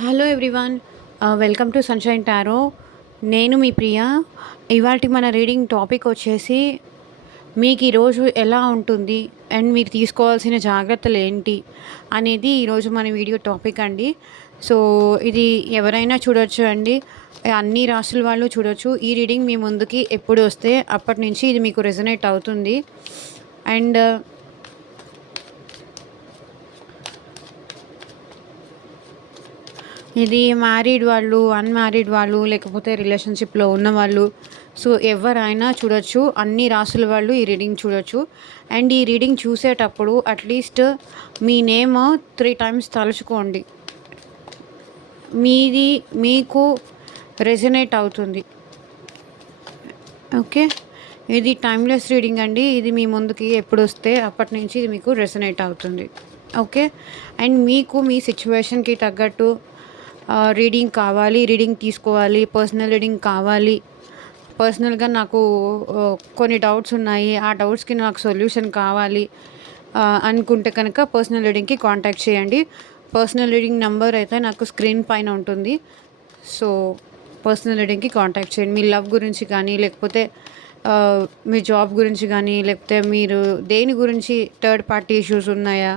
Hello everyone, welcome to sunshine tarot. నేను మీ ప్రియ. ఇవాల్టి మన రీడింగ్ టాపిక్ వచ్చేసి మీకు ఈరోజు ఎలా ఉంటుంది అండ్ మీరు తీసుకోవాల్సిన జాగ్రత్తలు ఏంటి అనేది ఈరోజు మన వీడియో టాపిక్ అండి. సో ఇది ఎవరైనా చూడొచ్చు అండి, అన్ని రాసుల వాళ్ళు చూడొచ్చు. ఈ రీడింగ్ మీ ముందుకి ఎప్పుడు వస్తే అప్పటి నుంచి ఇది మీకు రెజొనేట్ అవుతుంది. అండ్ ఇది మ్యారీడ్ వాళ్ళు, అన్‌మ్యారీడ్ వాళ్ళు, లేకపోతే రిలేషన్‌షిప్‌లో ఉన్నవాళ్ళు, సో ఎవరైనా చూడొచ్చు. అన్ని రాసుల వాళ్ళు ఈ రీడింగ్ చూడొచ్చు. అండ్ ఈ రీడింగ్ చూసేటప్పుడు అట్‌లీస్ట్ మీ నేమ్ 3 టైమ్స్ తలుచుకోండి. మీది మీకు రెజొనేట్ అవుతుంది. ఓకే. ఇది టైమ్‌లెస్ రీడింగ్ అండి. ఇది మీ ముందుకి ఎప్పుడొస్తే అప్పటి నుంచి ఇది మీకు రెజొనేట్ అవుతుంది. ఓకే. అండ్ మీకు మీ సిట్యుయేషన్‌కి తగ్గట్టు రీడింగ్ కావాలి, రీడింగ్ తీసుకోవాలి, పర్సనల్ రీడింగ్ కావాలి, పర్సనల్గా నాకు కొన్ని డౌట్స్ ఉన్నాయి, ఆ డౌట్స్కి నాకు సొల్యూషన్ కావాలి అనుకుంటే కనుక పర్సనల్ రీడింగ్కి కాంటాక్ట్ చేయండి. పర్సనల్ రీడింగ్ నెంబర్ అయితే నాకు స్క్రీన్ పైన ఉంటుంది. సో పర్సనల్ రీడింగ్కి కాంటాక్ట్ చేయండి. మీ లవ్ గురించి కానీ, లేకపోతే మీ జాబ్ గురించి కానీ, లేకపోతే మీరు దేని గురించి థర్డ్ పార్టీ ఇష్యూస్ ఉన్నాయా,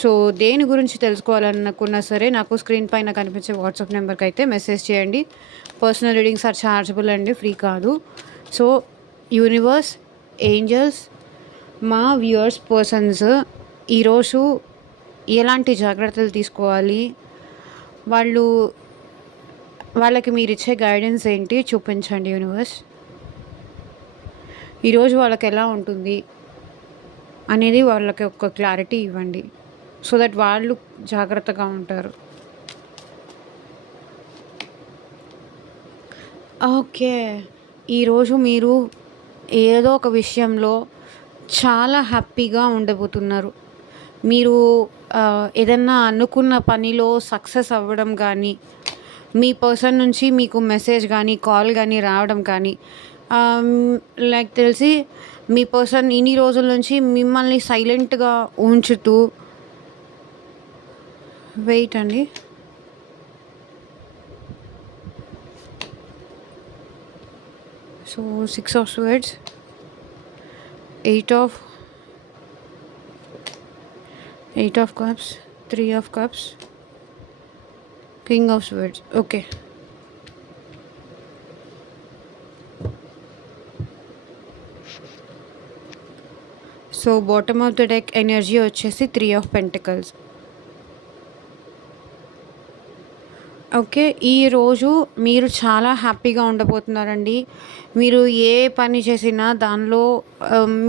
సో దేని గురించి తెలుసుకోవాలనుకున్నా సరే నాకు స్క్రీన్ పైన కనిపించే వాట్సాప్ నెంబర్కి అయితే మెసేజ్ చేయండి. పర్సనల్ రీడింగ్స్ ఆర్ ఛార్జబుల్ అండి, ఫ్రీ కాదు. సో యూనివర్స్, ఏంజల్స్, మా వ్యూవర్స్ పర్సన్స్ ఈరోజు ఎలాంటి జాగ్రత్తలు తీసుకోవాలి, వాళ్ళకి మీరు ఇచ్చే గైడెన్స్ ఏంటి చూపించండి యూనివర్స్. ఈరోజు వాళ్ళకి ఎలా ఉంటుంది అనేది వాళ్ళకి ఒక క్లారిటీ ఇవ్వండి, సో దట్ వాళ్ళు జాగ్రత్తగా ఉంటారు. ఓకే. ఈరోజు మీరు ఏదో ఒక విషయంలో చాలా హ్యాపీగా ఉండబోతున్నారు. మీరు ఏదన్నా అనుకున్న పనిలో సక్సెస్ అవ్వడం కానీ, మీ పర్సన్ నుంచి మీకు మెసేజ్ కానీ, కాల్ కానీ రావడం కానీ, లైక్ తెలిసి మీ పర్సన్ ఇన్ని రోజుల నుంచి మిమ్మల్ని సైలెంట్గా ఉంచుతూ వెయిట్ అండి. So 6 of swords, 8 of cups, 3 of cups, king of swords. Okay. So bottom of the deck energy వచ్చేసి 3 ఆఫ్ పెంటికల్స్. ఓకే. ఈరోజు మీరు చాలా హ్యాపీగా ఉండబోతున్నారండి. మీరు ఏ పని చేసినా దానిలో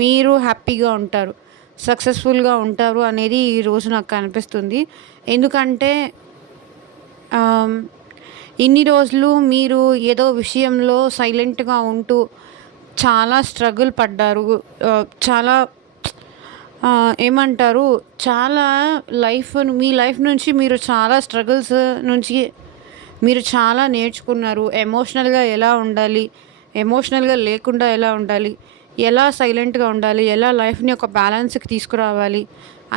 మీరు హ్యాపీగా ఉంటారు, సక్సెస్ఫుల్గా ఉంటారు అనేది ఈరోజు నాకు కనిపిస్తుంది. ఎందుకంటే ఇన్ని రోజులు మీరు ఏదో విషయంలో సైలెంట్గా ఉంటూ చాలా స్ట్రగుల్ పడ్డారు. చాలా ఏమంటారు, చాలా మీ లైఫ్ నుంచి మీరు చాలా స్ట్రగుల్స్ నుంచి మీరు చాలా నేర్చుకున్నారు. ఎమోషనల్గా ఎలా ఉండాలి, ఎమోషనల్గా లేకుండా ఎలా ఉండాలి, ఎలా సైలెంట్గా ఉండాలి, ఎలా లైఫ్ని ఒక బ్యాలెన్స్కి తీసుకురావాలి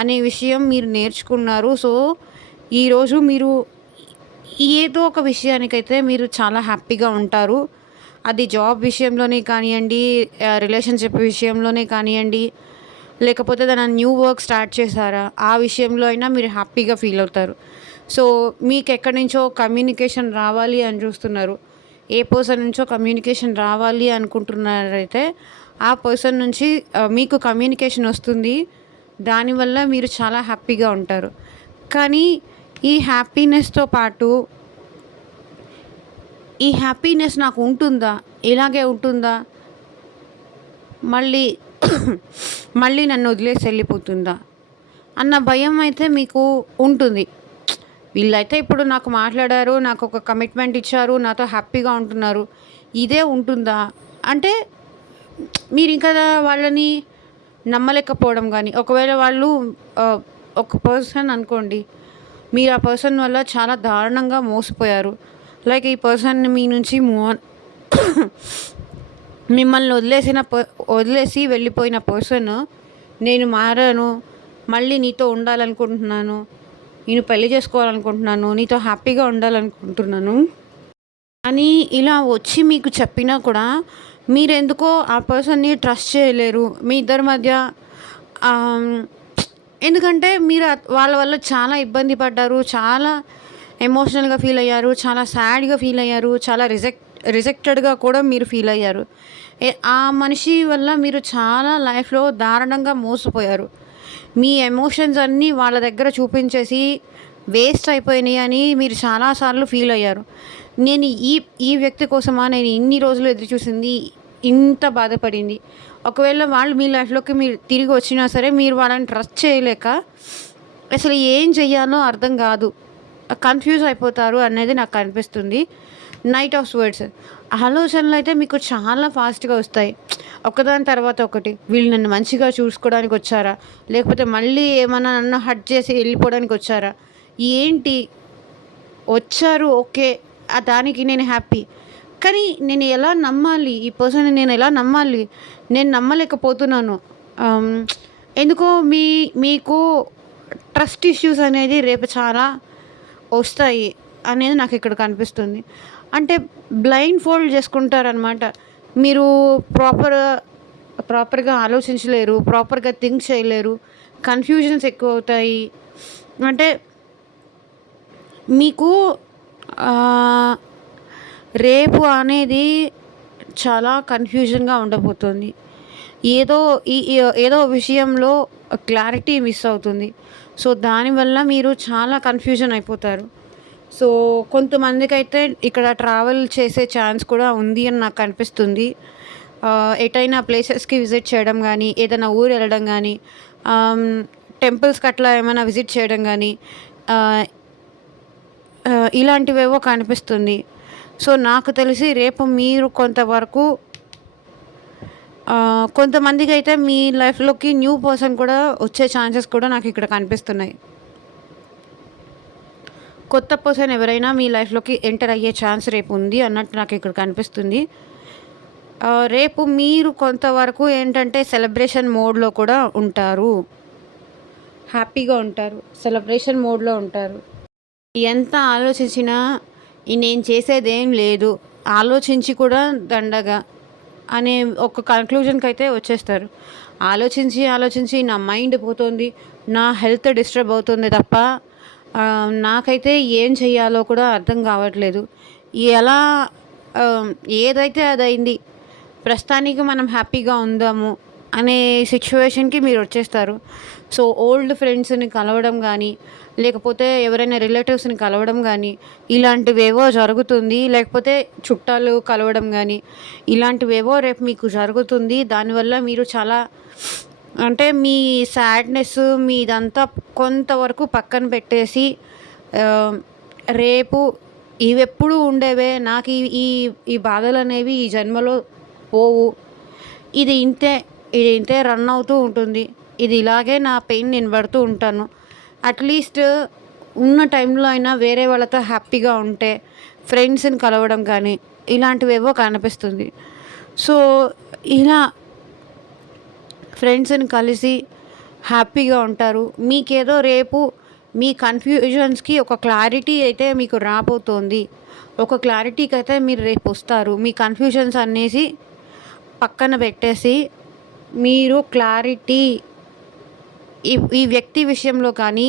అనే విషయం మీరు నేర్చుకున్నారు. సో ఈరోజు మీరు ఏదో ఒక విషయానికైతే మీరు చాలా హ్యాపీగా ఉంటారు. అది జాబ్ విషయంలోనే కానివ్వండి, రిలేషన్షిప్ విషయంలోనే కానివ్వండి, లేకపోతే ఏదైనా న్యూ వర్క్ స్టార్ట్ చేశారా ఆ విషయంలో అయినా మీరు హ్యాపీగా ఫీల్ అవుతారు. సో మీకు ఎక్కడి నుంచో కమ్యూనికేషన్ రావాలి అని చూస్తున్నారు, ఏ పర్సన్ నుంచో కమ్యూనికేషన్ రావాలి అనుకుంటున్నారైతే ఆ పర్సన్ నుంచి మీకు కమ్యూనికేషన్ వస్తుంది. దానివల్ల మీరు చాలా హ్యాపీగా ఉంటారు. కానీ ఈ హ్యాపీనెస్తో పాటు ఈ హ్యాపీనెస్ నాకు ఉంటుందా, ఇలాగే ఉంటుందా, మళ్ళీ మళ్ళీ నన్ను వదిలేసి వెళ్ళిపోతుందా అన్న భయం అయితే మీకు ఉంటుంది. వీళ్ళైతే ఇప్పుడు నాకు మాట్లాడారు, నాకు ఒక కమిట్మెంట్ ఇచ్చారు, నాతో హ్యాపీగా ఉంటున్నారు, ఇదే ఉంటుందా అంటే మీరు ఇంకా వాళ్ళని నమ్మలేకపోవడం. కానీ ఒకవేళ వాళ్ళు ఒక పర్సన్ అనుకోండి, మీరు ఆ పర్సన్ వల్ల చాలా దారుణంగా మోసపోయారు. లైక్ ఈ పర్సన్ మీ నుంచి మిమ్మల్ని వదిలేసి వెళ్ళిపోయిన పర్సన్, నేను మారాను, మళ్ళీ నీతో ఉండాలనుకుంటున్నాను, నేను పెళ్లి చేసుకోవాలనుకుంటున్నాను, నీతో హ్యాపీగా ఉండాలనుకుంటున్నాను అని ఇలా వచ్చి మీకు చెప్పినా కూడా మీరెందుకో ఆ పర్సన్‌ని ట్రస్ట్ చేయలేరు. మీ ఇద్దరి మధ్య ఆహ్, ఎందుకంటే మీరు వాళ్ళ వల్ల చాలా ఇబ్బంది పడ్డారు. చాలా ఎమోషనల్‌గా ఫీల్ అయ్యారు. చాలా సాడ్‌గా ఫీల్ అయ్యారు. చాలా రిజెక్టెడ్‌గా కూడా మీరు ఫీల్ అయ్యారు. ఆ మనిషి వల్ల మీరు చాలా లైఫ్‌లో దారుణంగా మోసపోయారు. మీ ఎమోషన్స్ అన్నీ వాళ్ళ దగ్గర చూపించేసి వేస్ట్ అయిపోయినాయి అని మీరు చాలా సార్లు ఫీల్ అయ్యారు. నేను ఈ ఈ వ్యక్తి కోసమా నేను ఇన్ని రోజులు ఎదురు చూసింది, ఇంత బాధపడింది. ఒకవేళ వాళ్ళు మీ లైఫ్‌లోకి మీరు తిరిగి వచ్చినా సరే మీరు వాళ్ళని ట్రస్ట్ చేయలేక అసలు ఏం చెయ్యాలో అర్థం కాదు. కన్‌ఫ్యూజ్ అయిపోతారు అనేది నాకు అనిపిస్తుంది. నైట్ ఆఫ్ స్వర్డ్స్ ఆలోచనలయితే మీకు చాలా ఫాస్ట్‌గా వస్తాయి. ఒకదాని తర్వాత ఒకటి. వీళ్ళు నన్ను మంచిగా చూసుకోవడానికి వచ్చారా? లేకపోతే మళ్ళీ ఏమన్నా నన్ను హర్ట్ చేసి వెళ్ళిపోవడానికి వచ్చారా? ఏంటి? వచ్చారు ఓకే. దానికి నేను హ్యాపీ. కానీ నేను ఎలా నమ్మాలి? ఈ పర్సన్‌ని నేను ఎలా నమ్మాలి? నేను నమ్మలేకపోతున్నాను. ఆహ్, ఎందుకో మీకు ట్రస్ట్ ఇష్యూస్ అనేది రేపు చాలా వస్తాయి అనేది నాకిక్కడ కనిపిస్తుంది. అంటే బ్లైండ్ ఫోల్డ్ చేసుకుంటారనమాట. మీరు ప్రాపర్‌గా ఆలోచించలేరు. ప్రాపర్‌గా థింక్ చేయలేరు. కన్‌ఫ్యూజన్స్ ఎక్కువవుతాయి. అంటే మీకు ఆహ్, రేపు అనేది చాలా కన్‌ఫ్యూజన్‌గా ఉండబోతుంది. ఏదో ఏదో విషయంలో క్లారిటీ మిస్ అవుతుంది. సో, దానివల్ల మీరు చాలా కన్‌ఫ్యూజన్ అయిపోతారు. సో, కొంతమందికైతే ఇక్కడ ట్రావెల్ చేసే ఛాన్స్ కూడా ఉంది అని నాకు అనిపిస్తుంది. ఎటైనా ప్లేసెస్‌కి విజిట్ చేయడం గానీ, ఏదైనా ఊరు వెళ్ళడం గానీ, ఆహ్, టెంపుల్స్‌కి అట్లా ఏమైనా విజిట్ చేయడం గానీ, ఆహ్, ఇలాంటివేవో కనిపిస్తుంది. సో, నాకు తెలిసి రేపు మీరు కొంతవరకు కొంతమందికైతే మీ లైఫ్‌లోకి న్యూ పర్సన్ కూడా వచ్చే ఛాన్సెస్ కూడా నాకిక్కడ కనిపిస్తున్నాయి. కొత్త పర్సన్ ఎవరైనా మీ లైఫ్‌లోకి ఎంటర్ అయ్యే ఛాన్స్ రేపు ఉంది అన్నట్టు నాకిక్కడ కనిపిస్తుంది. రేపు మీరు కొంతవరకు ఏంటంటే సెలబ్రేషన్ మోడ్‌లో కూడా ఉంటారు. హ్యాపీగా ఉంటారు. సెలబ్రేషన్ మోడ్‌లో ఉంటారు. ఎంత ఆలోచించినా నేను చేసేదేం లేదు. ఆలోచించి కూడా దండగ అనే ఒక కన్క్లూజన్‌కైతే వచ్చేస్తారు. ఆలోచించి నా మైండ్ పోతుంది. నా హెల్త్ డిస్టర్బ్ అవుతుంది తప్ప నాకైతే ఏం చెయ్యాలో కూడా అర్థం కావట్లేదు. ఎలా ఆహ్, ఏదైతే అదయింది. ప్రస్తుతానికి మనం హ్యాపీగా ఉందాము అనే సిట్యుయేషన్‌కి మీరొచ్చేస్తారు. సో, ఓల్డ్ ఫ్రెండ్స్‌ని కలవడం గానీ, లేకపోతే ఎవరైనా రిలేటివ్స్‌ని కలవడం గానీ, ఇలాంటివేవో జరుగుతుంది. లేకపోతే చుట్టాలు కలవడం గానీ, ఇలాంటివేవో రేపు మీకు జరుగుతుంది. దానివల్ల మీరు చాలా అంటే మీ సాడ్‌నెస్ మీదంతా కొంతవరకు పక్కన పెట్టేసి ఆహ్, రేపు ఇవెప్పుడు ఉండేవే. నాకు ఈ ఈ ఈ బాధలనేవి ఈ జన్మలో పోవు. ఇది ఇంతే. ఇది ఇంతే రన్ అవుతూ ఉంటుంది. ఇది ఇలాగే నా పెయిన్ నేను పడుతూ ఉంటాను. అట్‌లీస్ట్ ఉన్న టైంలో అయినా వేరే వాళ్ళతో హ్యాపీగా ఉంటే, ఫ్రెండ్స్‌ని కలవడం కానీ, ఇలాంటివేవో కనిపిస్తుంది. సో, ఇలా ఫ్రెండ్స్‌ని కలిసి హ్యాపీగా ఉంటారు. మీకేదో రేపు మీ కన్‌ఫ్యూజన్స్‌కి ఒక క్లారిటీ అయితే మీకు రాబోతోంది. ఒక క్లారిటీకైతే మీరు రేపొస్తారు. మీ కన్‌ఫ్యూజన్స్ అనేసి పక్కన పెట్టేసి, మీరు క్లారిటీ ఈ ఈ వ్యక్తి విషయంలో కానీ,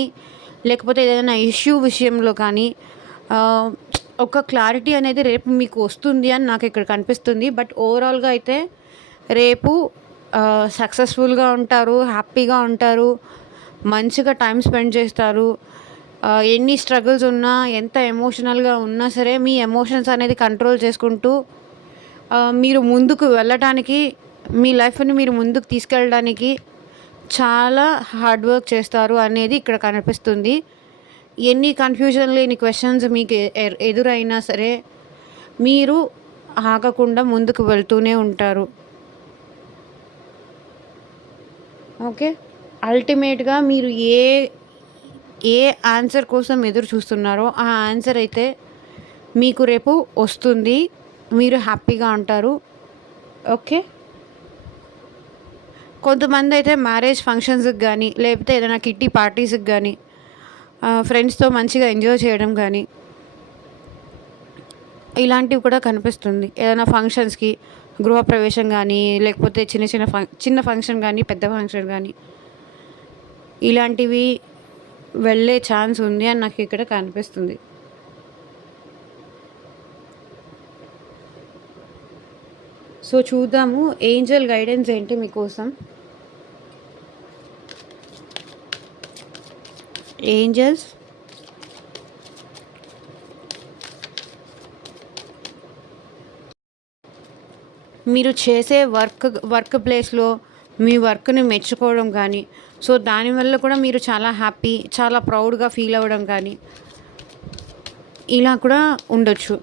లేకపోతే ఏదైనా ఇష్యూ విషయంలో కానీ ఆహ్, ఒక క్లారిటీ అనేది రేపు మీకు వస్తుంది అని నాకిక్కడ కనిపిస్తుంది. బట్ ఓవరాల్‌గా అయితే రేపు సక్సెస్‌ఫుల్‌గా ఉంటారు. హ్యాపీగా ఉంటారు. మంచిగా టైమ్ స్పెండ్ చేస్తారు. ఎన్ని స్ట్రగుల్స్ ఉన్నా, ఎంత ఎమోషనల్‌గా ఉన్నా సరే, మీ ఎమోషన్స్ అనేది కంట్రోల్ చేసుకుంటూ మీరు ముందుకు వెళ్ళటానికి, మీ లైఫ్‌ని మీరు ముందుకు తీసుకెళ్ళడానికి చాలా హార్డ్ వర్క్ చేస్తారు అనేది ఇక్కడ కనిపిస్తుంది. ఎన్ని కన్‌ఫ్యూజన్‌లు, ఎన్ని క్వెషన్స్ మీకు ఎదురైనా సరే, మీరు ఆగకుండా ముందుకు వెళ్తూనే ఉంటారు. ఓకే. అల్టిమేట్‌గా మీరు ఏ ఆన్సర్ కోసం ఎదురు చూస్తున్నారో, ఆ ఆన్సర్ అయితే మీకు రేపు వస్తుంది. మీరు హ్యాపీగా ఉంటారు. ఓకే. కొంతమందయితే మ్యారేజ్ ఫంక్షన్స్‌కి గానీ, లేకపోతే ఏదైనా కిట్టి పార్టీస్‌కి గానీ ఫ్రెండ్స్‌తో మంచిగా ఎంజాయ్ చేయడం గానీ, ఇలాంటివి కూడా కనిపిస్తుంది. ఏదైనా ఫంక్షన్స్‌కి గృహప్రవేశం గానీ, లేకపోతే చిన్న ఫంక్షన్ గానీ, పెద్ద ఫంక్షన్ గానీ, ఇలాంటివి వెళ్ళే ఛాన్స్ ఉంది అని నాకిక్కడ కనిపిస్తుంది. సో, చూద్దాము ఏంజెల్ గైడెన్స్ ఏంటి మీకోసం. ఏంజెల్స్ మీరు చేసే వర్క్ ప్లేస్‌లో మీ వర్క్‌ని మెచ్చుకోవడం గానీ, సో, దానివల్ల కూడా మీరు చాలా హ్యాపీ, చాలా ప్రౌడ్‌గా ఫీల్ అవ్వడం గానీ, ఇలా కూడా ఉండొచ్చు.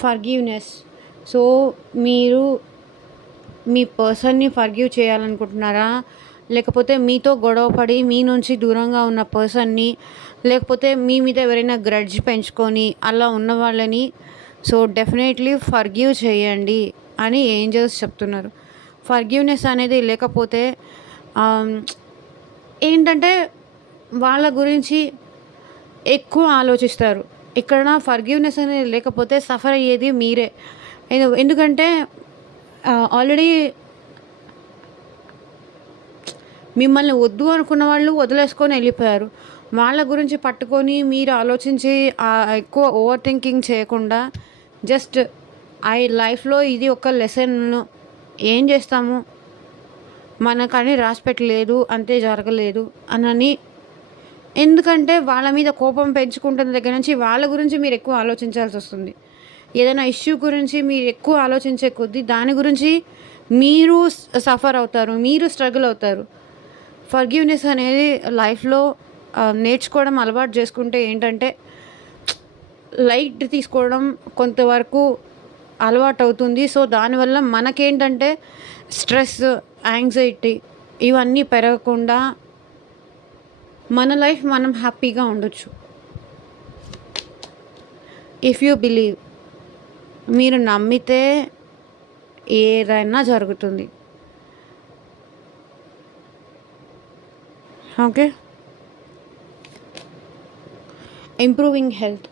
ఫర్‌గివ్‌నెస్. సో, మీరు మీ పర్సన్‌ని ఫర్‌గివ్ చేయాలనుకుంటున్నారా? లేకపోతే మీతో గొడవ పడి మీ నుంచి దూరంగా ఉన్న పర్సన్‌ని, లేకపోతే మీ మీద ఎవరైనా గ్రడ్జ్ పెంచుకొని అలా ఉన్న వాళ్ళని సో, డెఫినెట్‌లీ ఫర్‌గివ్ చేయండి అని ఏంజెల్స్ చెప్తున్నారు. ఫర్‌గివ్‌నెస్ అనేది లేకపోతే ఆహ్, ఏంటంటే వాళ్ళ గురించి ఎక్కువ ఆలోచిస్తారు. ఇక్కడ ఫర్‌గివ్‌నెస్ అనేది లేకపోతే సఫర్ అయ్యేది మీరే. ఎందుకంటే ఆల్రెడీ మిమ్మల్ని వద్దు అనుకున్న వాళ్ళు వదిలేసుకొని వెళ్ళిపోయారు. వాళ్ళ గురించి పట్టుకొని మీరు ఆలోచించి ఎక్కువ ఓవర్ థింకింగ్ చేయకుండా జస్ట్ లైఫ్‌లో ఇది ఒక లెసన్, ఏం చేస్తాము, మనకని రాసిపెట్టలేదు, అంతే జరగలేదు అనని. ఎందుకంటే వాళ్ళ మీద కోపం పెంచుకుంటున్న దగ్గర నుంచి వాళ్ళ గురించి మీరు ఎక్కువ ఆలోచించాల్సొస్తుంది. ఏదైనా ఇష్యూ గురించి మీరు ఎక్కువ ఆలోచించే కొద్దీ దాని గురించి మీరు సఫర్ అవుతారు. మీరు స్ట్రగుల్ అవుతారు. ఫర్‌గివ్‌నెస్ అనేది లైఫ్‌లో నేర్చుకోవడం అలవాటు చేసుకుంటే ఏంటంటే లైట్ తీసుకోవడం కొంతవరకు అలవాటవుతుంది. సో, దానివల్ల మనకేంటంటే స్ట్రెస్, యాంగ్జైటీ ఇవన్నీ పెరగకుండా మన లైఫ్ మనం హ్యాపీగా ఉండొచ్చు. ఇఫ్ యూ బిలీవ్, మీరు నమ్మితే ఏదైనా జరుగుతుంది. ఓకే. Improving health.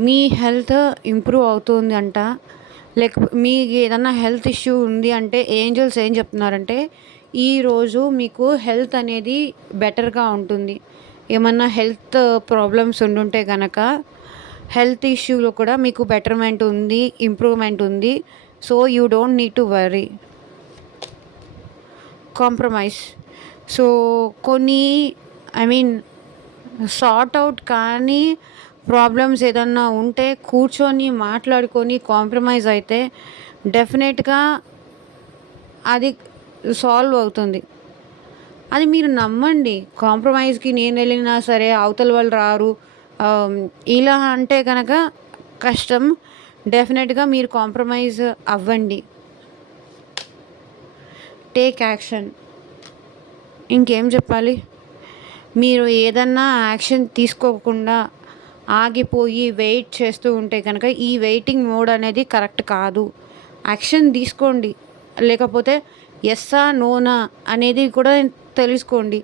మీ హెల్త్ ఇంప్రూవ్ అవుతుందంట. మీకు ఏదన్నా హెల్త్ ఇష్యూ ఉంది అంటే ఏంజెల్స్ ఏం చెప్తున్నారంటే, ఈరోజు మీకు హెల్త్ అనేది బెటర్‌గా ఉంటుంది. ఏమన్నా హెల్త్ ప్రాబ్లమ్స్ ఉండుంటే గనక హెల్త్ ఇష్యూలో కూడా మీకు బెటర్‌మెంట్ ఉంది, ఇంప్రూవ్‌మెంట్ ఉంది. So, you don't need to worry. Compromise. So, కొన్ని ఐ మీన్ సార్ట్ ఔట్ కానీ ప్రాబ్లమ్స్ ఏదన్నా ఉంటే కూర్చొని మాట్లాడుకొని కాంప్రమైజ్ అయితే డెఫినెట్‌గా అది సాల్వ్ అవుతుంది. అది మీరు నమ్మండి. కాంప్రమైజ్‌కి నేనెళ్ళినా సరే అవతల వాళ్ళు రారు. ఇలా అంటే గనక కష్టం. డెఫినెట్‌గా మీరు కాంప్రమైజ్ అవ్వండి. Take action. ఇంకేం చెప్పాలి? మీరు ఏదన్నా యాక్షన్ తీసుకోకుండా ఆగిపోయి వెయిట్ చేస్తూ ఉంటే కనుక ఈ వెయిటింగ్ మోడ్ అనేది కరెక్ట్ కాదు. యాక్షన్ తీసుకోండి. లేకపోతే యెస్సా, నోనా అనేది కూడా తెలుసుకోండి.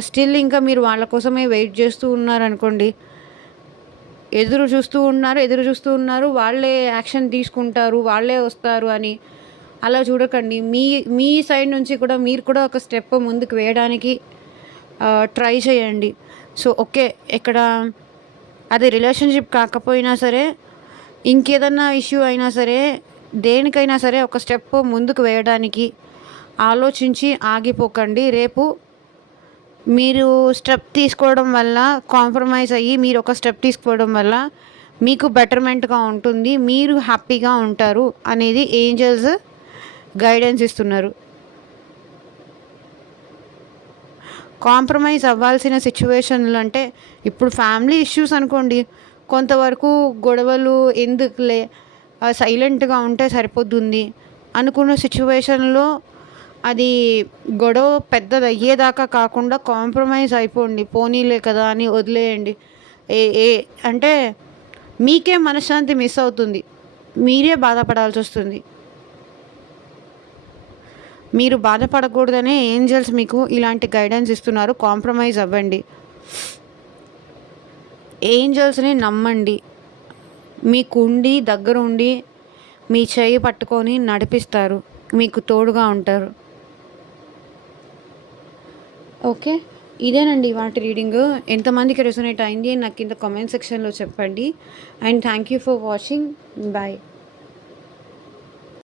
స్టిల్ ఇంకా మీరు వాళ్ళ కోసమే వెయిట్ చేస్తూ ఉన్నారనుకోండి, ఎదురు చూస్తూ ఉన్నారు. వాళ్ళే యాక్షన్ తీసుకుంటారు, వాళ్ళే వస్తారు అని అలా చూడకండి. మీ మీ సైడ్ నుంచి కూడా మీరు కూడా ఒక స్టెప్ ముందుకు వేయడానికి ట్రై చేయండి. So, okay. ఇక్కడ అది రిలేషన్‌షిప్ కాకపోయినా సరే, ఇంకేదన్నా ఇష్యూ అయినా సరే, దేనికైనా సరే ఒక స్టెప్ ముందుకు వేయడానికి ఆలోచించి ఆగిపోకండి. రేపు మీరు స్టెప్ తీసుకోవడం వల్ల కాంప్రమైజ్ అయ్యి మీరు ఒక స్టెప్ తీసుకోవడం వల్ల మీకు బెటర్‌మెంట్‌గా ఉంటుంది. మీరు హ్యాపీగా ఉంటారు అనేది ఏంజెల్స్ గైడెన్స్ ఇస్తున్నారు. కాంప్రమైజ్ అవ్వాల్సిన సిచ్యువేషన్లు అంటే ఇప్పుడు ఫ్యామిలీ ఇష్యూస్ అనుకోండి, కొంతవరకు గొడవలు ఎందుకులే, సైలెంట్‌గా ఉంటే సరిపోతుంది అనుకున్న సిచ్యువేషన్‌లో అది గొడవ పెద్దదయ్యేదాకా కాకుండా కాంప్రమైజ్ అయిపోండి. పోనీలే కదా అని వదిలేయండి. ఏ ఏ అంటే మీకే మనశ్శాంతి మిస్ అవుతుంది. మీరే బాధపడాల్సొస్తుంది. మీరు బాధపడకూడదనే ఏంజల్స్ మీకు ఇలాంటి గైడెన్స్ ఇస్తున్నారు. కాంప్రమైజ్ అవ్వండి, ఏంజల్స్ని నమ్మండి. మీకుండి దగ్గరుండి మీ చేయి పట్టుకొని నడిపిస్తారు, మీకు తోడుగా ఉంటారు. ఓకే, ఇదేనండి వాటి రీడింగ్. ఎంతమందికి రెసొనేట్ అయింది నాకు కింద కామెంట్ సెక్షన్లో చెప్పండి. And thank you for watching. Bye.